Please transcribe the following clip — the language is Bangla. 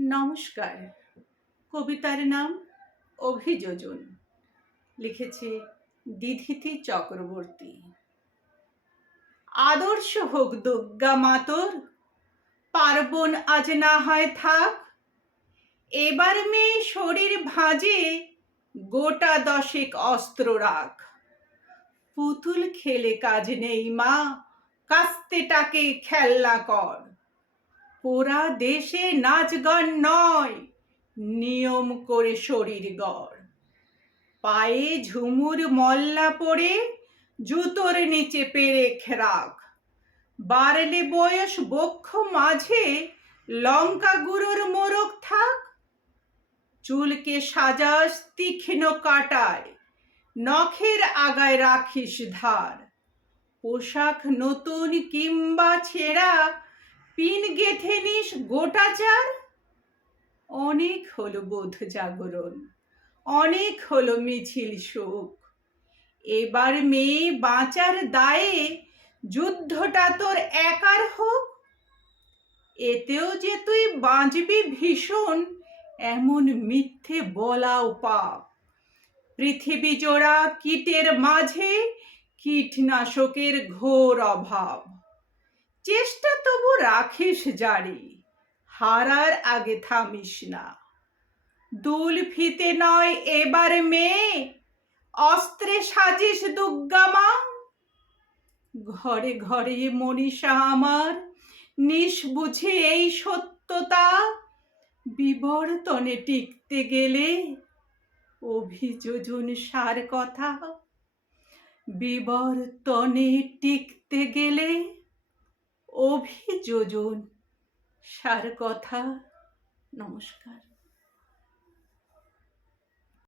নমস্কার। কবিতার নাম অভিযোজন। লিখেছে দিধিতি চক্রবর্তী। আদর্শ হোক দুর্গা মাতর, পার্বণ আজ না হয় থাক। এবার মেয়ে শরীর ভাঁজে গোটা দশেক অস্ত্র রাখ। পুতুল খেলে কাজ নেই মা, কাস্তেটাকে খেলনা কর। পোড়া দেশে নাচ গান নয়, নিয়ম করে শরীর গড়। পায়ে ঝুমুর মল্লা পরে জুতোর নিচে পেরেক রাখ। বাড়লে বয়স বক্ষ মাঝে লঙ্কা গুঁড়োর মোড়ক থাক। চুলকে সাজাস তীক্ষ্ণ কাটায়, নখের আগায় রাখিস ধার। পোশাক নতুন কিংবা ছেঁড়া, পিন গেঁথে নিস গোটাচার। অনেক হলো বোধ জাগরণ, অনেক হলো মিছিল শোক। এবার মেয়ে বাঁচার দায়ে যুদ্ধটা তোর একার হোক। এতেও যে তুই বাঁচবি ভীষণ, এমন মিথ্যে বলাও পাপ। পৃথিবী জোড়া কীটের মাঝে কীটনাশকের ঘোর অভাব। চেষ্টা তবু রাখিস জারি, হারার আগে থামিস না। দুল ফিতে নয় এবার মেয়ে, অস্ত্রে সাজিস দুর্গা মা। ঘরে ঘরে মনীষা আমার, নিষ্বুঝে এই সত্যতা। বিবর্তনে টিকতে গেলে অভিযোজন সার কথা। বিবর্তনে টিকতে গেলে অভিযোজন সার কথা। নমস্কার।